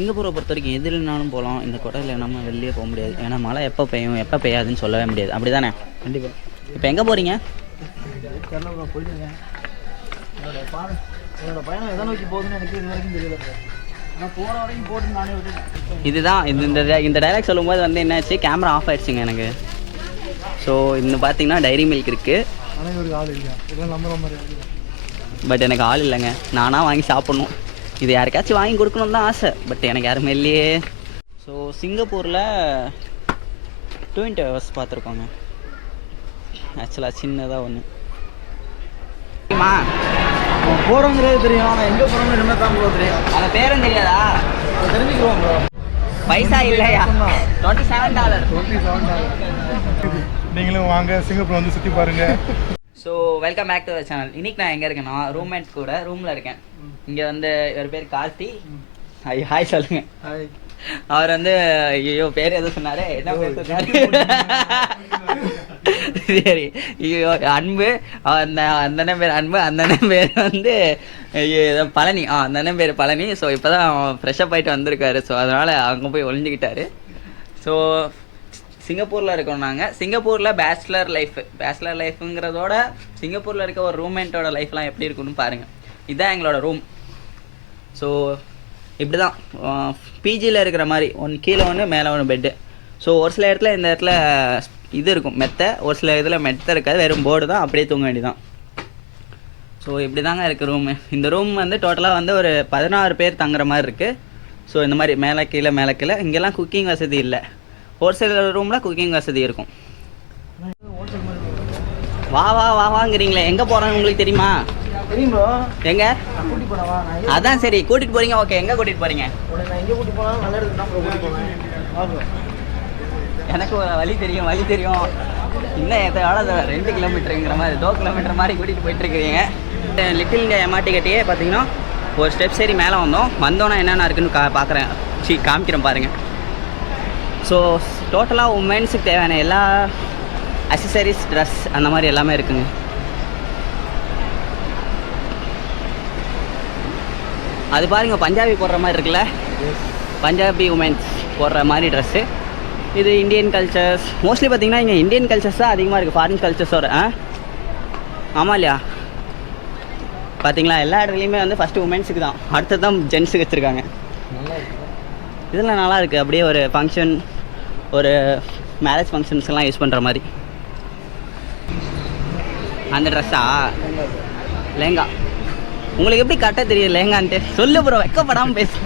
சிங்கப்பூரை பொறுத்த வரைக்கும் எதுலனாலும் போகலாம். இந்த கொடையில் நம்ம வெளியே போக முடியாது. ஏன்னா மழை எப்போ பெய்யும் எப்போ பெய்யாதுன்னு சொல்லவே முடியாது. அப்படி தானே? கண்டிப்பாக. இப்போ எங்கே போகிறீங்க? போயிட்டுருக்கேன். என்னோட பயணம் எதை நோக்கி போகுதுன்னு எனக்கு இது வரைக்கும் தெரியல. ஆனால் போகிற வரைக்கும் போட்டு நானே விட்டுட்டேன். இதுதான் இந்த டைலாக் சொல்லும்போது வந்து என்னாச்சு, கேமரா ஆஃப் ஆகிடுச்சுங்க எனக்கு. ஸோ இன்னும் பார்த்தீங்கன்னா டைரி மில்க் இருக்குது. ஆனால் ஒரு ஆள் இல்லையா? இதெல்லாம் நம்புற மாதிரி ஆள். பட் எனக்கு ஆள் இல்லைங்க. நானாக வாங்கி சாப்பிட்ணும். இது யாருக்காச்சும் வாங்கி கொடுக்கணுன்னு தான் ஆசை. பட் எனக்கு யாருமே இல்லையே. ஸோ சிங்கப்பூரில் ட்வின் டவர்ஸ் பார்த்துருக்கோங்க. ஆக்சுவலாக சின்னதாக ஒன்று போகிறோங்கிறது தெரியும். ஆனால் எங்கே போகிறோம்னு என்ன தான் போக தெரியும். அந்த பேரும் தெரியாதா? தெரிஞ்சுக்கிறோம் ப்ரோ. பைசா இல்லையா? $27. நீங்களும் வாங்க, சிங்கப்பூர் வந்து சுற்றி பாருங்க. So welcome back to the channel. இன்னைக்கு நான் எங்கே இருக்கேன்னா ரூம்மேட்ஸ் கூட ரூமில் இருக்கேன். இங்கே வந்து ஒரு பேர் கார்த்தி. ஹாய் சொல்லுங்க. ஹாய். அவர் வந்து ஐயோ பேர் எதுவும் சொன்னாரு, என்ன பேர் சொன்னாரு? சரி, ஐயோ அன்பு. அந்த அண்ணன் பேர் அன்பு. அந்த அண்ணன் பேர் வந்து பழனி. அந்த அண்ணன் பேர் பழனி. ஸோ இப்போ தான் ஃப்ரெஷ்ஷப் ஆகிட்டு வந்திருக்காரு. ஸோ அதனால் அங்கே போய் ஒளிஞ்சிக்கிட்டாரு. ஸோ சிங்கப்பூரில் இருக்கோம் நாங்கள். சிங்கப்பூரில் பேச்சுலர் லைஃப்புங்கிறதோட சிங்கப்பூரில் இருக்க ஒரு ரூம்மேட்டோட லைஃப்லாம் எப்படி இருக்குன்னு பாருங்கள். இதுதான் எங்களோட ரூம். ஸோ இப்படி தான் பிஜியில் இருக்கிற மாதிரி கீழே ஒன்று மேலே ஒன்று பெட்டு. ஸோ ஒரு சில இடத்துல இந்த இடத்துல இது இருக்கும் மெத்தை, ஒரு சில இதில் மெத்தை இருக்காது, வெறும் போர்டு தான், அப்படியே தூங்க வேண்டியதான். ஸோ இப்படி தாங்க இருக்குது ரூமு. இந்த ரூம் வந்து டோட்டலாக வந்து ஒரு 16 பேர் தங்குற மாதிரி இருக்குது. ஸோ இந்த மாதிரி மேலே கீழே இங்கெல்லாம் குக்கிங் வசதி இல்லை. ஒரு சில ரூமில் குக்கிங் வசதி இருக்கும். வாங்கிறீங்களே, எங்கே போகிறாங்க உங்களுக்கு தெரியுமா? தெரியும் ப்ரோ. எங்க? கூட்டிட்டு போனவா? அதான் சரி, கூட்டிட்டு போறீங்க. ஓகே, எங்க கூட்டிட்டு போறீங்க? நான் எங்கே கூட்டிட்டு போனாலும் நல்ல இடத்துக்கு தான் கூட்டிட்டு போனேன். எனக்கு ஒரு வழி தெரியும். இன்னும் எத்தோட 2 கிலோமீட்டருங்கிற மாதிரி 2 கிலோமீட்டர் மாதிரி கூட்டிகிட்டு போயிட்டு இருக்கிறீங்க. லிட்டில் இந்தியா எம்ஆர்டி கட்டியே பார்த்தீங்கன்னா ஒரு ஸ்டெப்ஸ் ஏறி மேலே வந்தோன்னா என்னென்ன இருக்குன்னு காமிக்கிறேன் பாருங்கள். ஸோ டோட்டலாக உமன்ஸுக்கு தேவையான எல்லா அக்சசரிஸ், ட்ரெஸ் அந்த மாதிரி எல்லாமே இருக்குங்க. அது பாருங்க, பஞ்சாபி போடுற மாதிரி இருக்குல்ல, பஞ்சாபி உமன்ஸ் போடுற மாதிரி ட்ரெஸ்ஸு. இது இந்தியன் கல்ச்சர்ஸ். மோஸ்ட்லி பார்த்தீங்கன்னா இங்கே இந்தியன் கல்ச்சர்ஸ் தான் அதிகமாக இருக்குது, ஃபாரின் கல்ச்சர்ஸோட. ஆமாம் இல்லையா? பார்த்தீங்களா, எல்லா இடத்துலையுமே வந்து ஃபஸ்ட்டு உமன்ஸுக்கு தான், அடுத்தது தான் ஜென்ஸுக்கு வச்சுருக்காங்க. இதெல்லாம் நல்லா இருக்குது. அப்படியே ஒரு ஃபங்க்ஷன், ஒரு மேரேஜ் ஃபங்க்ஷன்ஸ்லாம் யூஸ் பண்ணுற மாதிரி. அந்த ட்ரெஸ்ஸா? லெஹங்கா. உங்களுக்கு எப்படி கட்ட தெரியும் லெஹங்கான்ட்டு? சொல்லு ப்ரோ, வெக்கப்படாமல் பேசு.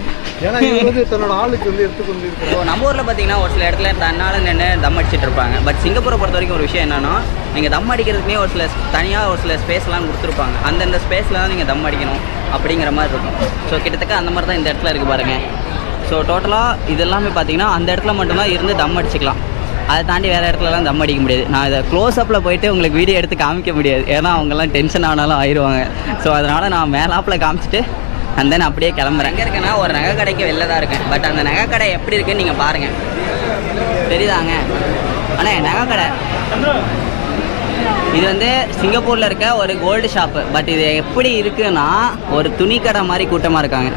ஏன்னா இது வந்து தன்னோட ஆளுக்கு வந்து எடுத்துக்கொண்டு இருக்கு. ஸோ நம்ம ஊரில் பார்த்தீங்கன்னா ஒரு சில இடத்துல தன்னால் நின்று தம் அடிச்சுட்டு இருப்பாங்க. பட் சிங்கப்பூரை பொறுத்த வரைக்கும் ஒரு விஷயம் என்னென்னா, நீங்கள் தம் அடிக்கிறதுக்குனே ஒரு சில தனியாக ஒரு சில ஸ்பேஸ்லாம் கொடுத்துருப்பாங்க. அந்தந்த ஸ்பேஸில் தான் நீங்கள் தம் அடிக்கணும் அப்படிங்கிற மாதிரி இருக்கும். ஸோ கிட்டத்தட்ட அந்த மாதிரி தான் இந்த இடத்துல இருக்குது பாருங்கள். ஸோ டோட்டலாக இது எல்லாமே பார்த்தீங்கன்னா அந்த இடத்துல மட்டும்தான் இருந்து தம் அடிச்சுக்கலாம். அதை தாண்டி வேறு இடத்துலலாம் தம் அடிக்க முடியாது. நான் இதை க்ளோஸ்அப்பில் போயிட்டு உங்களுக்கு வீடியோ எடுத்து காமிக்க முடியாது, ஏன்னா அவங்கெல்லாம் டென்ஷன் ஆனாலும் ஆயிடுவாங்க. ஸோ அதனால் நான் மேலாப்பில் காமிச்சிட்டு அந்த தென் அப்படியே கிளம்புறேன். எங்கே இருக்கேன்னா ஒரு நகை கடைக்கு வெளில தான் இருக்கேன். பட் அந்த நகை கடை எப்படி இருக்குன்னு நீங்கள் பாருங்கள். தெரியுதாங்க? ஆனால் நகை கடை இது வந்து சிங்கப்பூரில் இருக்க ஒரு கோல்டு ஷாப்பு. பட் இது எப்படி இருக்குன்னா ஒரு துணி கடை மாதிரி கூட்டமாக இருக்காங்க.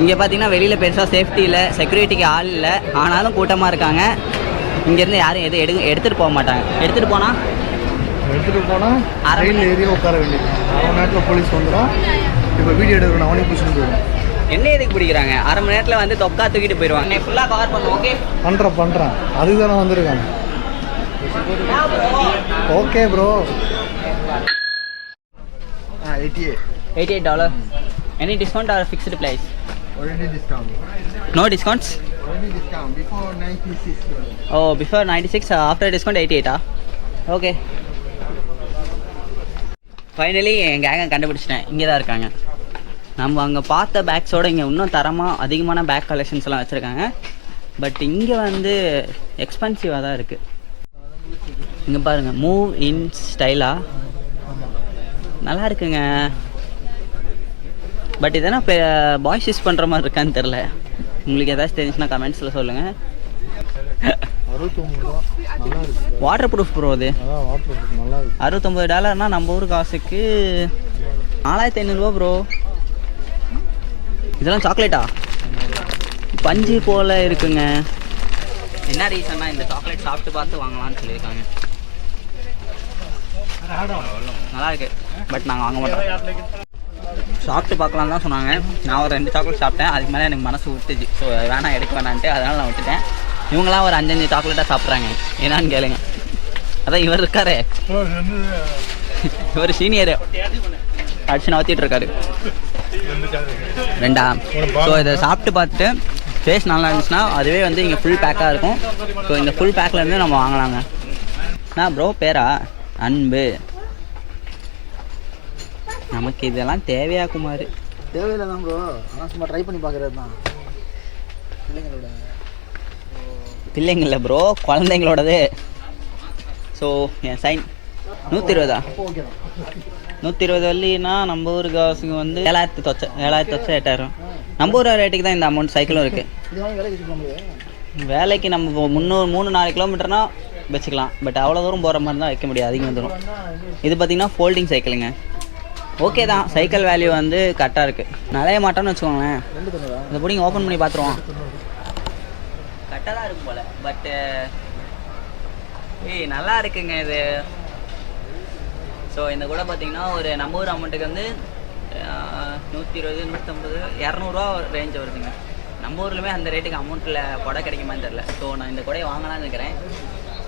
இங்கே பார்த்தீங்கன்னா வெளியில் பெருசாக சேஃப்டி இல்லை, செக்யூரிட்டிக்கு ஆள் இல்லை, ஆனாலும் கூட்டமாக இருக்காங்க. இங்கேருந்து யாரும் எடுத்துகிட்டு போக மாட்டாங்க. எடுத்துகிட்டு போனால் ரயில் ஏரியா உட்கார வேண்டியது. அரை மணி நேரத்தில் போலீஸ் வந்துடும். இப்போ வீடியோ எடுக்கணும், அவனே பிடிச்சிட்டு போயிடும். என்ன எதுக்கு பிடிக்கிறாங்க? அரை மணி நேரத்தில் வந்து தொக்கா தூக்கிட்டு போயிடுவாங்க. நீ ஃபுல்லாக கவர் பண்ணுவோம். ஓகே பண்ணுறேன். அதுக்கு தானே வந்திருக்காங்க. Okay bro. $88. Any discount or fixed price? Already discount. No discounts? Already discount. Before 96. Oh, before 96. After discount 88. Okay. Finally என் கேங்கை கண்டுபிடிச்சிட்டேன். இங்கே தான் இருக்காங்க. நம்ம அங்கே பார்த்த பேக்ஸோடு இங்கே இன்னும் தரமாக அதிகமான பேக் கலெக்ஷன்ஸ்லாம் வச்சுருக்காங்க. பட் இங்கே வந்து எக்ஸ்பென்சிவாக தான் இருக்குது. இங்கே பாருங்கள், மூவ் இன் ஸ்டைலாக நல்லா இருக்குங்க. பட் இதெல்லாம் இப்போ பாய்ஸ் யூஸ் பண்ணுற மாதிரி இருக்கான்னு தெரில. உங்களுக்கு ஏதாச்சும் தெரிஞ்சுன்னா கமெண்ட்ஸில் சொல்லுங்கள். Water proof bro. அது $69 நம்ம ஊர் காசுக்கு 4500 ப்ரோ. இதெல்லாம் சாக்லேட்டா? பஞ்சு போல் இருக்குங்க. என்ன ரீசன்னா இந்த சாக்லேட் சாப்பிட்டு பார்த்து வாங்கலாம்னு சொல்லியிருக்காங்க. நல்லா இருக்கு, பட் நாங்கள் வாங்க மாட்டோம். சாப்பிட்டு பார்க்கலாம் தான் சொன்னாங்க. நான் ஒரு 2 சாக்லேட் சாப்பிட்டேன். அதுக்கு மேலே எனக்கு மனசு விட்டுச்சு. ஸோ வேணாம், எடுக்க வேணான்ட்டு அதனால் நான் விட்டுட்டேன். இவங்களாம் ஒரு 5 சாக்லேட்டாக சாப்பிட்றாங்க. என்னான்னு கேளுங்க. அதான் இவர் இருக்காரு, இவர் சீனியரு, அடிச்சு நவத்திட்டு இருக்காரு. 2. ஸோ இதை சாப்பிட்டு பார்த்துட்டு டேஸ்ட் நல்லா இருந்துச்சுன்னா அதுவே வந்து இங்கே ஃபுல் பேக்காக இருக்கும். ஸோ இந்த ஃபுல் பேக்கிலேருந்து நம்ம வாங்கலாங்க. ப்ரோ பேரா அன்பு. நமக்கு இதெல்லாம் தேவையா குமார்? தேவையில்லை தான் ப்ரோ, ஆனால் சும்மா ட்ரை பண்ணி பார்க்குறது தான். பிள்ளைங்கள ப்ரோ, குழந்தைங்களோடது. ஸோ என் சைன் 120. 120 வள்ளினா நம்ம ஊர் காசுங்க வந்து 7,000 8,000. நம்ம ஊர் ரேட்டுக்கு தான் இந்த அமௌண்ட் சைக்கிளும் இருக்குது. வேலைக்கு நம்ம 300-4 கிலோமீட்டர்னா வச்சுக்கலாம். பட் அவ்வளோ தூரம் போகிற மாதிரி தான் வைக்க முடியாது, அதிகம் வந்துடும். இது பார்த்திங்கன்னா ஃபோல்டிங் சைக்கிளுங்க. ஓகே தான், சைக்கிள் வேல்யூ வந்து கரெக்டாக இருக்குது. நலைய மாட்டோம்னு வச்சுக்கோங்களேன். இந்த புடிங்க ஓப்பன் பண்ணி பார்த்துருவோம். கரெக்டாக தான் இருக்கும் போல். பட்டு நல்லா இருக்குங்க இது. ஸோ இந்த கூட பார்த்தீங்கன்னா ஒரு நம்ம ஊர் அமௌண்ட்டுக்கு வந்து 120, 150, 200 ரேஞ்ச் வருதுங்க. நம்ம ஊர்லேயுமே அந்த ரேட்டுக்கு அமௌண்ட்டில் கொடை கிடைக்குமான்னு தெரில. ஸோ நான் இந்த கொடையை வாங்கலாம்னு இருக்கிறேன்.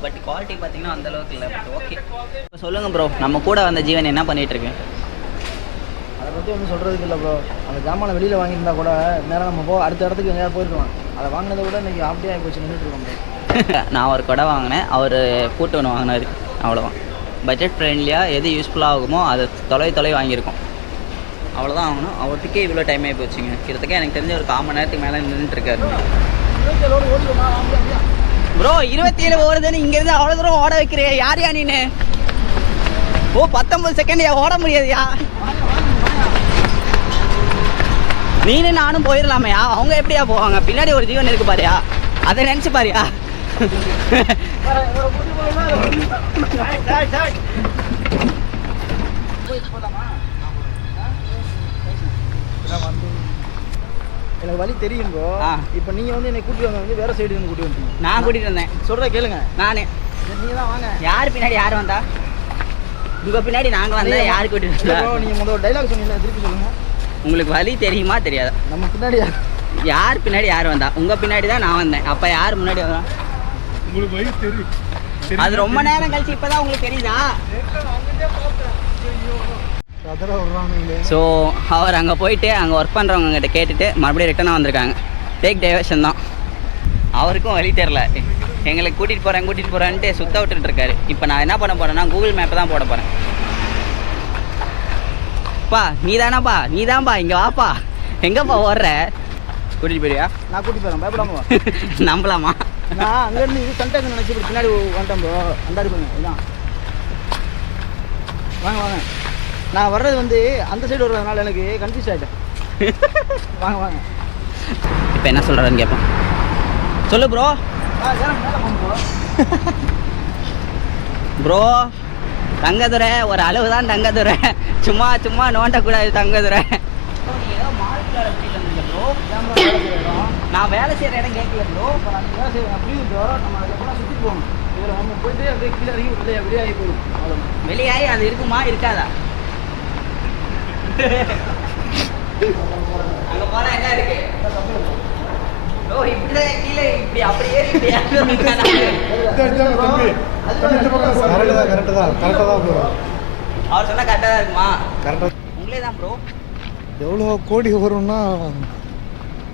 பட் குவாலிட்டி பார்த்தீங்கன்னா அந்தளவுக்கு இல்லை. But okay. இப்போ சொல்லுங்கள் ப்ரோ, நம்ம கூட வந்த ஜீவன் என்ன பண்ணிகிட்ருக்கு? அதை பற்றி ஒன்றும் சொல்கிறதுக்கு இல்லை ப்ரோ. அந்த ஜாமானை வெளியில் வாங்கியிருந்தா கூட நேரம் நம்ம அடுத்த இடத்துக்கு எங்கேயா போயிருக்கலாம். அதை வாங்கினதை விட இன்றைக்கி அப்படியே ஆகி போச்சு, நின்றுட்டுருக்கோம். நான் ஒரு கொடை வாங்கினேன், அவர் கூட்டு ஒன்று வாங்கினார். அவ்வளோதான். பட்ஜெட் ஃப்ரெண்ட்லியாக எது யூஸ்ஃபுல்லாக ஆகுமோ அதை தொலை வாங்கியிருக்கோம். அவ்வளோதான் வாங்கணும். அவர்கிட்டே இவ்வளோ டைம் ஆகி போச்சுங்க. கிட்டத்தட்ட எனக்கு தெரிஞ்ச ஒரு 1/4 மணி நேரத்துக்கு மேலே நின்றுட்டுருக்காரு. ப்ரோ 27 ஓடுதுன்னு இங்கேருந்து அவ்வளோ தூரம் ஓட வைக்கிறியா? யாரையா நீனு? ஓ 19 செகண்ட் ஓட முடியாதுயா? நீனு நானும் போயிடலாமையா? அவங்க எப்படியா போவாங்க? பின்னாடி ஒரு ஜீவன் இருக்கு பாரியா, அதை நினச்சி பாரியா. எனக்கு வழி தெரியும் ப்ரோ. இப்போ நீங்கள் வந்து என்னை கூட்டிட்டு வந்து வேறு சைடு வந்து கூட்டி வந்துட்டீங்க. நான் கூட்டிகிட்டு வந்தேன். சொல்கிறத கேளுங்க. நானே. நீங்கள் தான் வாங்க. யார் பின்னாடி யார் வந்தா? உங்கள் பின்னாடி நாங்கள் வந்தால் யார் கூட்டிட்டு வந்தோம்? நீங்கள் முதல்ல டைலாக் சொன்னீங்க, திருப்பி சொல்லுங்கள். உங்களுக்கு வழி தெரியுமா தெரியாதா? நம்ம பின்னாடி யார் பின்னாடி யார் வந்தா? உங்கள் பின்னாடி தான் நான் வந்தேன். அப்போ யார் முன்னாடி வந்தா? உங்களுக்கு வழி தெரியும். அது ரொம்ப நேரம் கழிச்சு இப்போ தான் உங்களுக்கு தெரியுதா? ஸோ அவர் அங்கே போயிட்டு அங்கே ஒர்க் பண்ணுறவங்ககிட்ட கேட்டுட்டு மறுபடியும் ரிட்டனாக வந்திருக்காங்க. டேக் டைவர்ஷன் தான். அவருக்கும் வழி தெரில. எங்களுக்கு கூட்டிகிட்டு போகிறேன்ட்டு சுத்த விட்டுட்டு இருக்காரு. இப்போ நான் என்ன பண்ண போகிறேன்னா கூகுள் மேப்பை தான் போட போகிறேன். பா நீ தானாப்பா, நீ தான்ப்பா, இங்கே வாப்பா. எங்கேப்பா ஓடுற? கூட்டிகிட்டு போயிடுயா? நான் கூட்டிகிட்டு போகிறேன், பயப்படாமா? நம்பலாமா? நான் அங்கேருந்து இது கண்டக்ட் நினச்சி இப்படி பின்னாடி வந்துட்டேன் ப்ரோ. அந்தாடி போங்க, இதுதான். வாங்க. நான் வர்றது வந்து அந்த சைடு வர்றதுனால எனக்கு கன்ஃபியூஸ் ஆகிட்டேன். வாங்க. இப்போ என்ன சொல்கிறேன்னு கேட்போம். சொல்லு ப்ரோ. ப்ரோ தங்கதுரை ஒரு அளவு தான் தங்கதுரை. சும்மா நோண்டக்கூடாது தங்கதுரை. நான் வேலை செய்கிற இடம் கேட்கல ப்ரோ. இப்போ நான் வேலை செய்வேன் புரியுது ப்ரோ. நம்ம அதுக்கப்புறம் சுற்றிட்டு போகணும். இதில் நம்ம போயிட்டு அப்படியே கீழே இறங்கி வெளியாகி போயிடும். அவ்வளோ வெளியாகி அது இருக்குமா இருக்காதா? அங்கே போனால் என்ன இருக்கு ப்ரோ? இப்படி கீழே இப்படி அப்படியே கரெக்டாக தான் ப்ரோ. அவர் சொன்னால் கரெக்டாக தான் இருக்குமா? கரெக்டாக உங்களே தான் ப்ரோ. எவ்வளோ கோடி வரும்னா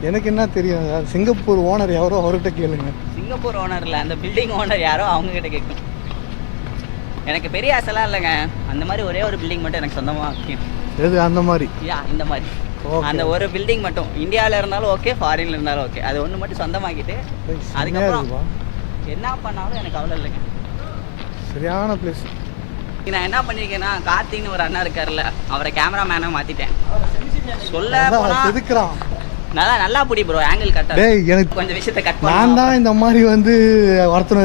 எனக்கு என்ன தெரியும். சிங்கப்பூர் ஓனர் யாரோ அவர்கிட்ட கேளுங்க. சிங்கப்பூர் ஓனர் இல்லை, அந்த பில்டிங் ஓனர் யாரோ அவங்ககிட்ட கேட்கும். எனக்கு பெரிய ஆசைலாம் இல்லைங்க. அந்த மாதிரி ஒரே ஒரு பில்டிங் மட்டும் எனக்கு சொந்தமாக முக்கியம். எது அந்த மாதிரி? இந்த மாதிரி அந்த ஒரு பில்டிங் மட்டும். இந்தியாவில் இருந்தாலும் ஓகே, ஃபாரின்ல இருந்தாலும் ஓகே. அது ஒன்று மட்டும் சொந்தமாக்கிட்டு அதுக்கப்புறம் என்ன பண்ணாலும் எனக்கு அவ்வளோ இல்லைங்க. சரியான பிளேஸ். நான் என்ன பண்ணியிருக்கேன்னா, கார்த்தின்னு ஒரு அண்ணா இருக்காருல்ல, அவரை கேமராமேனை மாற்றிட்டேன். சொல்ல போனால் நல்லா பிடி ப்ரோ, ஆங்கிள் கரெக்டாக. எனக்கு கொஞ்சம் விஷயத்தை கட் பண்ண. நான் தான் இந்த மாதிரி வந்து ஒருத்தனை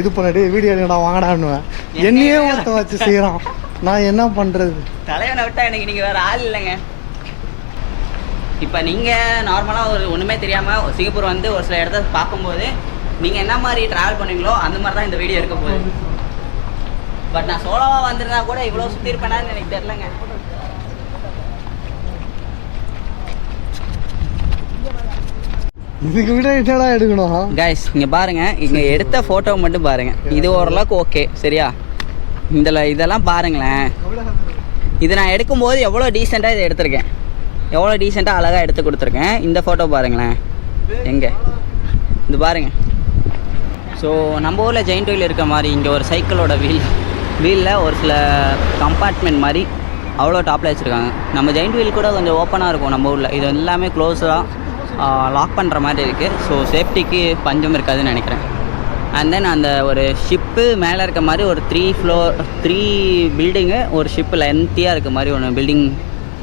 இது பண்ணி வீடியோ எடுக்கடா வாங்கடான்னுவேன். என்னையே ஒருத்த வச்சு செய்கிறான். நான் என்ன பண்ணுறது? தலைவனை விட்டா எனக்கு நீங்கள் வேறு ஆள் இல்லைங்க. இப்போ நீங்கள் நார்மலாக ஒரு ஒன்றுமே தெரியாமல் சிங்கப்பூர் வந்து ஒரு சில இடத்த பார்க்கும்போது நீங்கள் என்ன மாதிரி ட்ராவல் பண்ணுவீங்களோ அந்த மாதிரி தான் இந்த வீடியோ இருக்க போகுது. பட் நான் சோலோவாக வந்திருந்தா கூட இவ்வளோ சுற்றி இருப்பேனான்னு எனக்கு தெரிலங்க. இதுக்கு விட என்னடா எடுக்கணும் கைஸ் இங்கே பாருங்கள், இங்கே எடுத்த ஃபோட்டோ மட்டும் பாருங்கள். இது ஓரளவுக்கு ஓகே சரியா. இதெல்லாம் பாருங்களேன். இது நான் எடுக்கும்போது எவ்வளோ டீசெண்டாக இதை எடுத்திருக்கேன், எவ்வளோ டீசெண்டாக அழகாக எடுத்து கொடுத்துருக்கேன். இந்த ஃபோட்டோ பாருங்களேன் எங்கே இது பாருங்கள். ஸோ நம்ம ஊரில் ஜெயின்ட் வீல் இருக்க மாதிரி இங்கே ஒரு சைக்கிளோட வீலில் ஒரு சில கம்பார்ட்மெண்ட் மாதிரி அவ்வளோ டாப்பில் வச்சுருக்காங்க. நம்ம ஜெயின்ட் வீல் கூட கொஞ்சம் ஓப்பனாக இருக்கும் நம்ம ஊரில். இது எல்லாமே க்ளோஸாக லாக் பண்ணுற மாதிரி இருக்குது. ஸோ சேஃப்டிக்கு பஞ்சம் இருக்காதுன்னு நினைக்கிறேன். அண்ட் தென் அந்த ஒரு ஷிப்பு மேலே இருக்க மாதிரி ஒரு 3 பில்டிங்கு, ஒரு ஷிப்பு லென்த்தியாக இருக்க மாதிரி ஒன்று பில்டிங்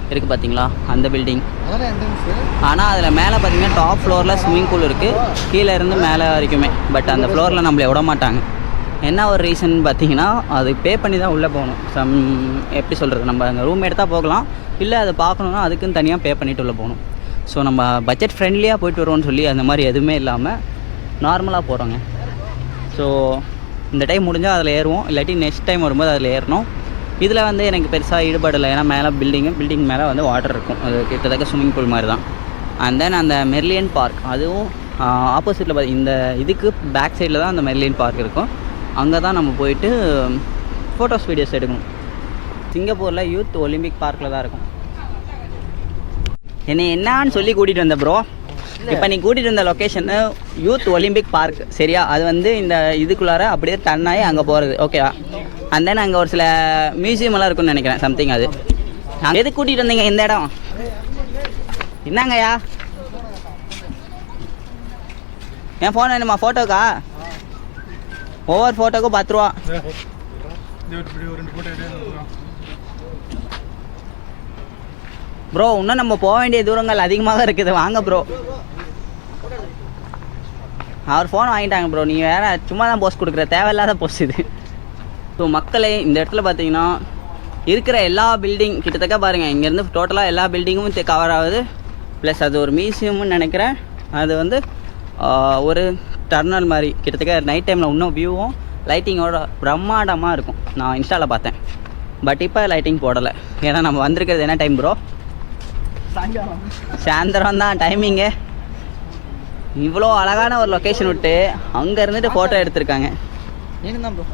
இருக்குது பார்த்தீங்களா, அந்த பில்டிங். ஆனால் அதில் மேலே பார்த்தீங்கன்னா டாப் ஃப்ளோரில் ஸ்விம்மிங் பூல் இருக்குது, கீழே இருந்து மேலே வரைக்குமே. பட் அந்த ஃப்ளோரில் நம்மளை விட மாட்டாங்க. என்ன ஒரு ரீசன் பார்த்தீங்கன்னா அது பே பண்ணி தான் உள்ளே போகணும். எப்படி சொல்கிறது, நம்ம அங்கே ரூம் எடுத்தால் போகலாம், இல்லை அதை பார்க்கணுன்னா அதுக்குன்னு தனியாக பே பண்ணிவிட்டு உள்ளே போகணும். ஸோ நம்ம பட்ஜெட் ஃப்ரெண்ட்லியாக போயிட்டு வருவோம்னு சொல்லி அந்த மாதிரி எதுவுமே இல்லாமல் நார்மலாக போகிறோங்க. ஸோ இந்த டைம் முடிஞ்சால் அதில் ஏறுவோம், இல்லாட்டி நெக்ஸ்ட் டைம் வரும்போது அதில் ஏறணும். இதில் வந்து எனக்கு பெருசாக ஈடுபாடு இல்லை. ஏன்னா மேலே பில்டிங் மேலே வந்து வாட்டர் இருக்கும், அது கிட்டத்தட்ட ஸ்விம்மிங் பூல் மாதிரி தான். அண்ட் தென் அந்த மெர்லியன் பார்க், அதுவும் ஆப்போசிட்டில் இந்த இதுக்கு பேக் சைடில் தான் அந்த மெர்லியன் பார்க் இருக்கும். அங்கே தான் நம்ம போயிட்டு ஃபோட்டோஸ் வீடியோஸ் எடுக்கணும். சிங்கப்பூரில் யூத் ஒலிம்பிக் பார்க்கில் தான் இருக்கும். என்னை என்னான்னு சொல்லி கூட்டிகிட்டு வந்த ப்ரோ. இப்போ நீ கூட்டிகிட்டு வந்த லொக்கேஷனு யூத் ஒலிம்பிக் பார்க் சரியா. அது வந்து இந்த இதுக்குள்ளார அப்படியே தன்னாகி அங்கே போகிறது ஓகேவா. அண்ட் தென் அங்கே ஒரு சில மியூசியமெல்லாம் இருக்குன்னு நினைக்கிறேன் சம்திங். அது நாங்கள் எதுக்கு கூட்டிகிட்டு வந்தீங்க இந்த இடம்? என்னங்கய்யா என் ஃபோன் வேணுமா ஃபோட்டோக்கா? ஒவ்வொரு ஃபோட்டோக்கும் 10 ரூபா. ப்ரோ இன்னும் நம்ம போக வேண்டிய தூரங்கள் அதிகமாக இருக்குது, வாங்க ப்ரோ. அவர் ஃபோன் வாங்கிட்டாங்க ப்ரோ, நீங்கள் வேறு சும்மா தான் போஸ்ட் கொடுக்குற, தேவையில்லாத போஸ்ட் இது. ஸோ மக்களே இந்த இடத்துல பார்த்தீங்கன்னா இருக்கிற எல்லா பில்டிங் கிட்டத்தட்ட பாருங்கள், இங்கேருந்து டோட்டலாக எல்லா பில்டிங்கும் கவர் ஆகுது. ப்ளஸ் அது ஒரு மியூசியம்னு நினைக்கிறேன். அது வந்து ஒரு டர்னல் மாதிரி கிட்டத்தட்ட நைட் டைமில் இன்னும் வியூவும் லைட்டிங்கோட பிரம்மாண்டமாக இருக்கும். நான் இன்ஸ்டாவில் பார்த்தேன், பட் இப்போ லைட்டிங் போடலை. ஏன்னா நம்ம வந்திருக்கிறது என்ன டைம் ப்ரோ? சாயந்தரம் தான் டைமிங்கு. இவ்வளோ அழகான ஒரு லொக்கேஷன் விட்டு அங்கே இருந்துட்டு ஃபோட்டோ எடுத்திருக்காங்க. தான் ப்ரோ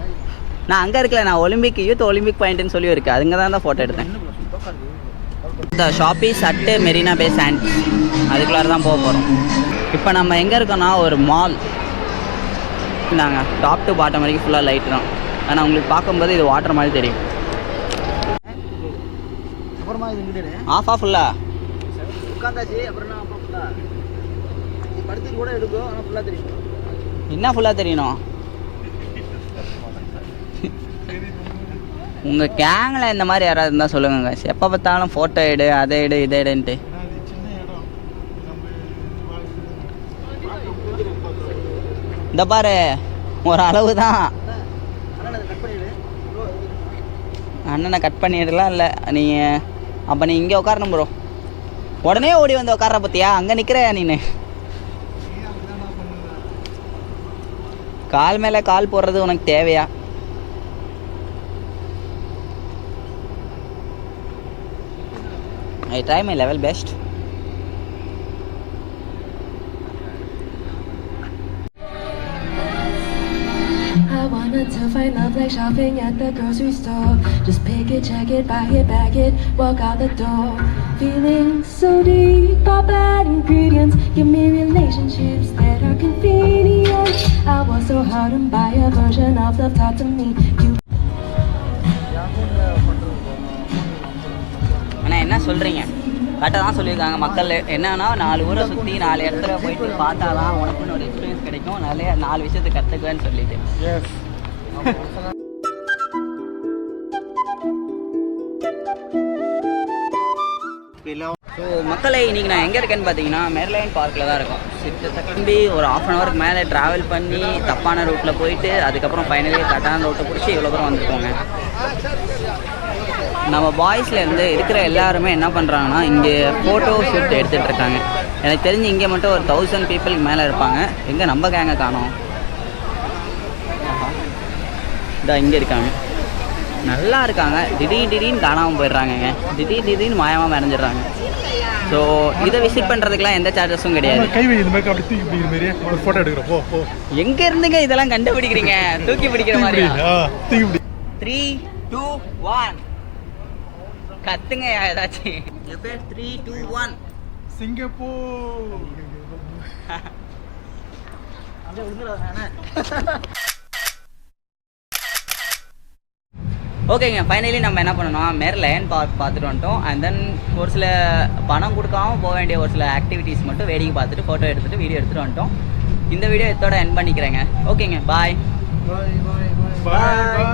நான் அங்கே இருக்கல, நான் யூத் ஒலிம்பிக் பாயிண்ட்டுன்னு சொல்லி இருக்குது, அதுங்க தான் ஃபோட்டோ எடுத்தேன். இந்த ஷாப்பீஸ் அட்டு மெரினா பே சாண்ட் அதுக்குள்ளார தான் போக போகிறோம். இப்போ நம்ம எங்கே இருக்கோன்னா ஒரு மால். நாங்கள் டாப் டு பாட்டம் வரைக்கும் ஃபுல்லாக லைட் தான். ஆனால் உங்களுக்கு பார்க்கும்போது இது வாட்டர் மாதிரி தெரியும். அப்புறமா இது ஆஃபா ஃபுல்லாக உட்காந்தாச்சு. அப்புறம் ஃபுல்லாக படுத்து கூட எடுக்கும், ஆனால் ஃபுல்லாக தெரியும். என்ன ஃபுல்லாக தெரியணும்? உங்கள் கேங்கில் இந்த மாதிரி யாராவது இருந்தால் சொல்லுங்க. எப்போ பார்த்தாலும் ஃபோட்டோ எடு, அதை எடு, இதை எடுன்ட்டு. இந்த பாரு ஒரு அளவு தான். அண்ணனை கட் பண்ணிடலாம் இல்லை நீங்கள். அப்போ நீ இங்கே உட்காரணும் ப்ரோ. உடனே ஓடி வந்து உட்கார பற்றியா? அங்கே நிற்கிற நீனு. கால் மேலே கால் போடுறது உனக்கு தேவையா? I try my level best. I wanted to find love like shopping at the grocery store. Just pick it, check it, buy it, bag it, walk out the door. Feeling so deep, all bad ingredients. Give me relationships that are convenient. I was so hard and buy a version of love taught to me. என்ன சொல்கிறீங்க? கரெக்டாக தான் சொல்லியிருக்காங்க மக்கள். என்னன்னா 4 ஊரை சுற்றி 4 இடத்துல போயிட்டு பார்த்தா தான் உனக்குன்னு ஒரு எக்ஸ்பீரியன்ஸ் கிடைக்கும், நிறைய 4 விஷயத்தை கற்றுக்குவேன்னு சொல்லிட்டு. ஸோ மக்களை இன்றைக்கி நான் எங்கே இருக்கேன்னு பார்த்தீங்கன்னா மெர்லைன் பார்க்கில் தான் இருக்கும். கிளம்பி ஒரு 1/2 hour மேலே ட்ராவல் பண்ணி தப்பான ரூட்டில் போயிட்டு அதுக்கப்புறம் ஃபைனலி கரெக்டான ரூட்டை பிடிச்சி இவ்வளோ தூரம் வந்துருக்கோங்க. நம்ம பாய்ஸ்லேருந்து இருக்கிற எல்லாருமே என்ன பண்ணுறாங்கன்னா இங்கே ஃபோட்டோ ஷூட் எடுத்துகிட்டு இருக்காங்க. எனக்கு தெரிஞ்சு இங்கே மட்டும் ஒரு 1000 பீப்புளுக்கு மேலே இருப்பாங்க. எங்கே நம்ம கேங்க காணோம்? இதா இங்கே இருக்காங்க, நல்லா இருக்காங்க. திடீர்னு காணாமல் போயிடுறாங்கங்க. திடீர்னு மாயமாக மறைஞ்சிடுறாங்க. ஸோ இதை விசிட் பண்ணுறதுக்குலாம் எந்த சார்ஜஸும் கிடையாது. எங்கே இருந்துங்க இதெல்லாம் கண்டுபிடிக்கிறீங்க? தூக்கி பிடிக்கிற மாதிரி. 3, 2, 1 கத்துங்க ஏதாச்சும். என் பேர் 3, 2, 1 சிங்கப்பூர். ஓகேங்க, ஃபைனலி நம்ம என்ன பண்ணணும், மெர்லைன் பார்த்துட்டு வந்துட்டோம். அண்ட் தென் ஒரு சில பணம் கொடுக்காம போக வேண்டிய ஒரு சில ஆக்டிவிட்டீஸ் மட்டும் வேடிக்கை பார்த்துட்டு ஃபோட்டோ எடுத்துகிட்டு வீடியோ எடுத்துகிட்டு வந்துட்டோம். இந்த வீடியோ இதோட எண்ட் பண்ணிக்கிறேங்க. ஓகேங்க, பாய். பாய்.